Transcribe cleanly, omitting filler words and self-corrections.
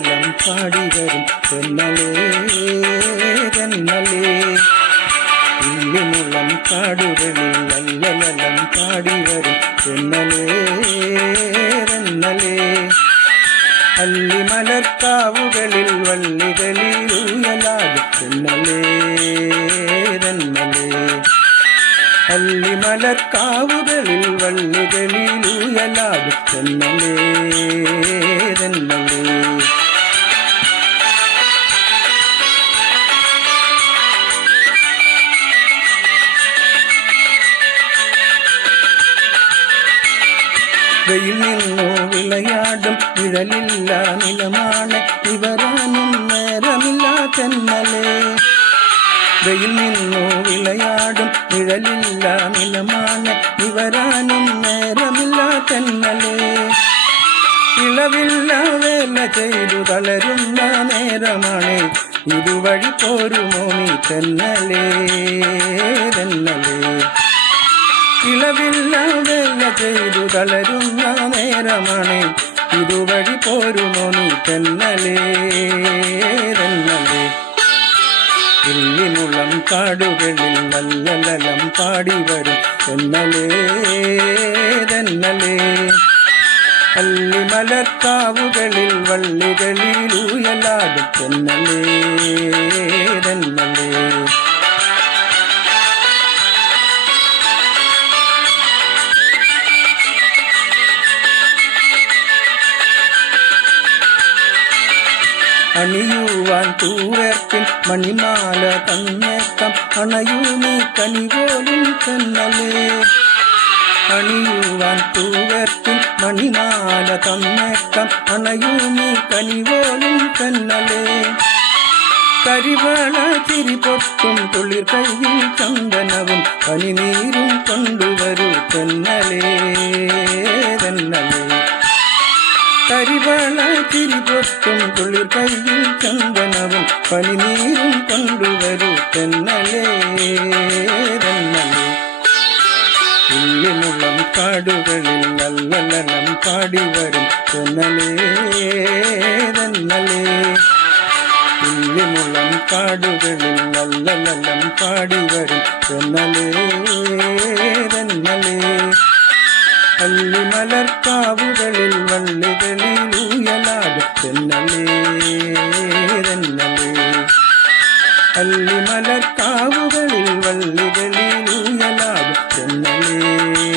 ലല്ലലം പാടി വരും തെന്നലേ തെന്നലേ. ഇല്ലിമുളം കാടുകളിൽ ലല്ലലം പാടി വരും തെന്നലേ തെന്നലേ. അല്ലിമലർക്കാവുകളിൽ വള്ളികളിൽ ഊയലാടും തെന്നലേ തെന്നലേ. അല്ലിമലർക്കാവുകളിൽ വള്ളികളിൽ ഊയലാടും തെന്നലേ തെന്നലേ. വെയിൽ നിന്നു വിളയാടും നിഴലില്ല നിലമാണ് ഇവരാനും നേരമില്ല തെന്നലേ. വെയിൽ നിന്നു വിളയാടും നിഴലില്ല നിലമാണ് ഇവരാനും നേരമില്ല തെന്നലേ. ഇളവില്ല വേല ചെയ്തു തളരുന്ന നേരമാണ് ഇതുവഴി പോരുമോ നീ തെന്നലേ തെന്നലേ. ഇളവില്ല വേല ചെയ്തു തളരുന്ന നേരമാണ് ഇതുവഴി പോരുമോ നീ തെന്നലേ തെന്നലേ. ഇല്ലിമുളം കാടുകളിൽ ലല്ലലം പാടി വരും തെന്നലേ തെന്നലേ. അല്ലിമലർക്കാവുകളിൽ വള്ളികളിൽ ഊയലാടും തെന്നലേ തെന്നലേ. അണിയുവാൻ തൂവേർപ്പിൽ മണിമാല തന്നേക്കം അണയൂ നീ കനിപോലും തെന്നലേ. അണിയുവാൻ തൂവേർപ്പിൽ മണിമാല തന്നേക്കം അണയൂ നീ കനിപോലും തെന്നലേ. കരിവള ചിരി പൊട്ടും തുളിർ കൈയിൽ ചന്ദനവും പനിനീരും കൊണ്ടുവരൂ തെന്നലേ തെന്നലേ. കരിവള ചിരി പൊട്ടും തുളിർ കൈയിൽ ചന്ദനവും പനിനീരും കൊണ്ടുവരൂ തെന്നലേ തെന്നലേ. ഇല്ലിമുളം കാടുകളിൽ ലല്ലലം പാടി വരും തെന്നലേ തെന്നലേ. ഇല്ലിമുളം കാടുകളിൽ ലല്ലലം പാടി വരും തെന്നലേ തെന്നലേ. അല്ലിമലർക്കാവുകളിൽ വള്ളികളിൽ ഊയലാടും തെന്നലേ തെന്നലേ. അല്ലിമലർക്കാവുകളിൽ വള്ളികളിൽ ഊയലാടും തെന്നലേ